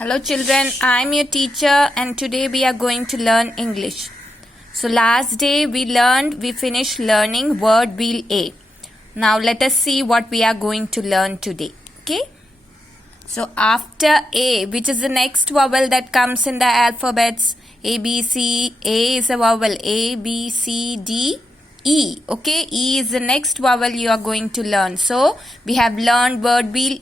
Hello children, I am your teacher and today we are going to learn English. So last day we finished learning word wheel A. Now let us see what we are going to learn today. Okay. So after A, which is the next vowel that comes in the alphabets, A, B, C, A is a vowel, A, B, C, D, E. Okay, E is the next vowel you are going to learn. So we have learned word wheel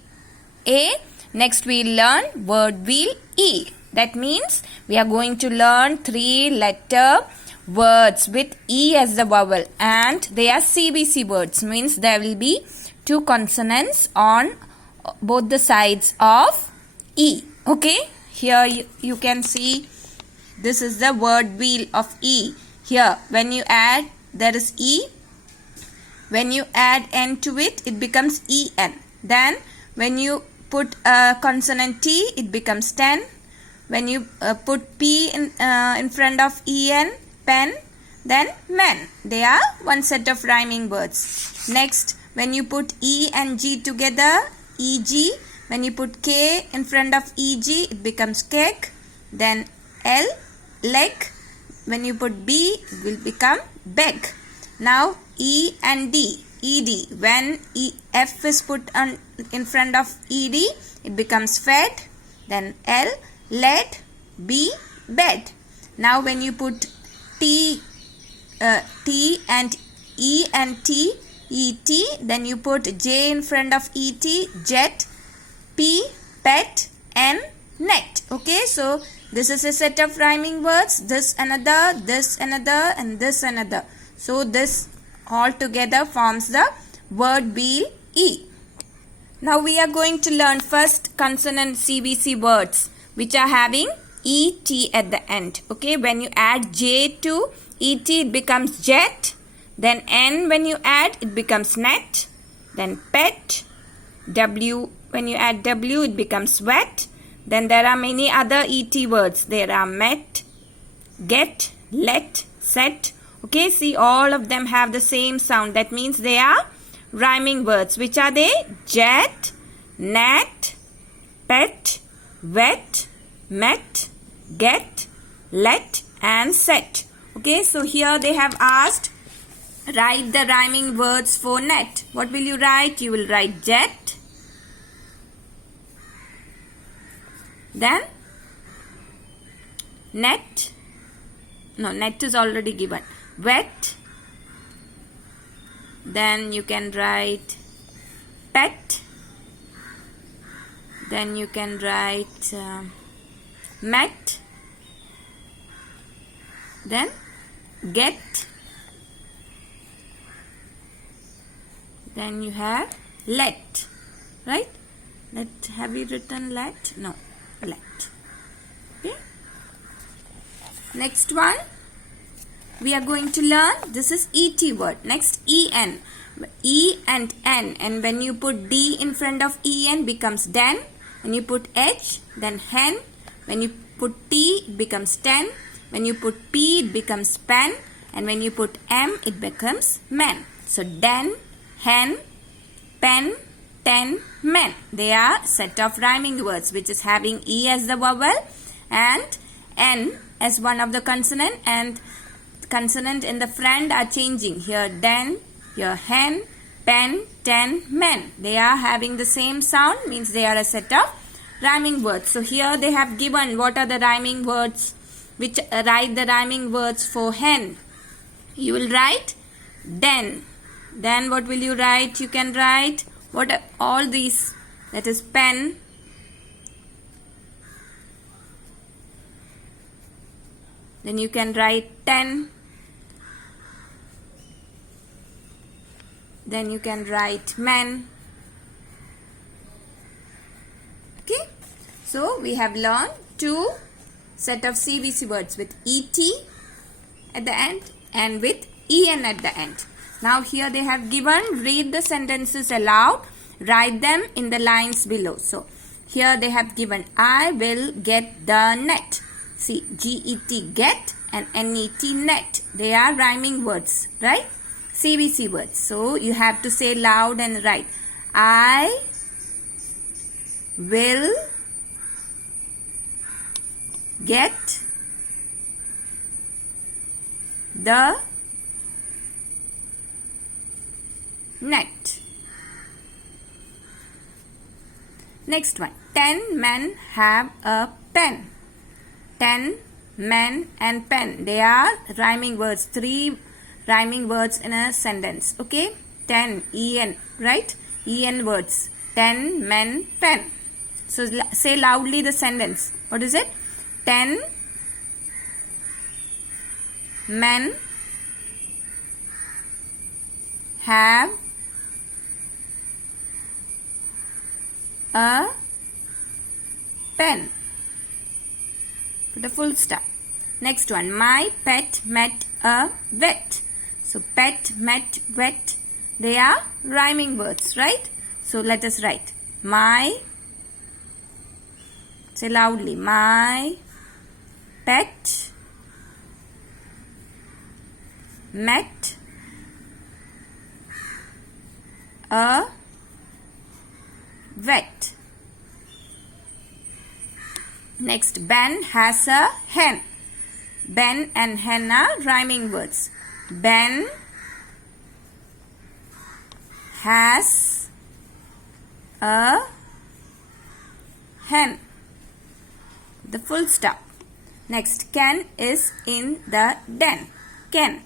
A. Next we learn word wheel E. That means we are going to learn 3-letter words with E as the vowel, and they are CBC words, means there will be 2 consonants on both the sides of E. Okay, here you can see this is the word wheel of E. Here when you add, there is E. When you add N to it, it becomes EN. Then when you put a consonant T, it becomes 10. When you put P in front of EN, pen, then men. They are one set of rhyming words. Next, when you put E and G together, EG. When you put K in front of EG, it becomes cake. Then L, leg. When you put B, it will become beg. Now E and D. ED. When F is put in front of ED, it becomes fed. Then L, led. B, bed. Now when you put T and E and T, ET, then you put J in front of ET, jet. P, pet. N, net. Okay, so this is a set of rhyming words. This another, and this another. So this all together forms the word wheel E. Now we are going to learn first consonant CBC words which are having ET at the end. Okay, when you add J to ET, it becomes jet. Then N, when you add, it becomes net. Then pet. W, when you add W, it becomes wet. Then there are many other ET words. There are met, get, let, set. Okay, see, all of them have the same sound. That means they are rhyming words. Which are they? Jet, net, pet, wet, met, get, let, and set. Okay, so here they have asked, write the rhyming words for net. What will you write? You will write jet. Then net. No, net is already given. Wet. Then you can write pet. Then you can write met. Then get. Then you have let. Right? Let. Have you written let? No. Let. Okay. Next one we are going to learn, this is ET word. Next, EN. E and N, and when you put D in front of EN, becomes den. When you put H, then hen. When you put T, it becomes ten. When you put P, it becomes pen. And when you put M, it becomes men. So den, hen, pen, ten, men. They are set of rhyming words which is having E as the vowel and N as one of the consonant, and consonant in the front are changing. Here den, here hen, pen, ten, men. They are having the same sound, means they are a set of rhyming words. So here they have given what are the rhyming words, which write the rhyming words for hen. You will write den. Then what will you write? You can write what are all these, that is pen. Then you can write ten. Then you can write men. Okay. So we have learned 2 set of CBC words with ET at the end and with EN at the end. Now here they have given, read the sentences aloud. Write them in the lines below. So here they have given, I will get the net. See, G-E-T, get, and N-E-T, net. They are rhyming words, right? CBC words. So you have to say loud and write. I will get the net. Next one. 10 men have a pen. 10 men and pen. They are rhyming words. 3 rhyming words in a sentence. Okay. 10 en, right? En words. 10 men pen. So say loudly the sentence. What is it? 10 men have a pen. Put a full stop. Next one. My pet met a vet. So pet, met, vet. They are rhyming words, right? So let us write. My, say loudly, my pet met a vet. Next, Ben has a hen. Ben and hen are rhyming words. Ben has a hen. The full stop. Next, Ken is in the den. Ken.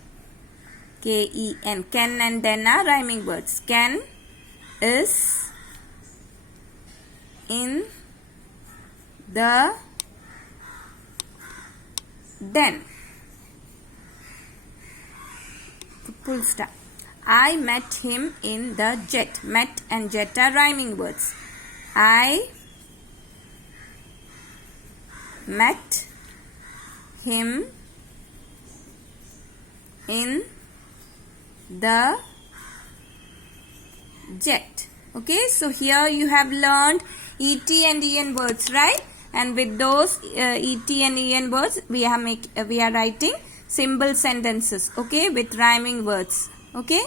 K-E-N. Ken and den are rhyming words. Ken is in the den. Full stop. I met him in the jet. Met and jet are rhyming words. I met him in the jet. Okay, so here you have learned ET and EN words, right? And with those ET and EN words, we are writing simple sentences. Okay, with rhyming words. Okay.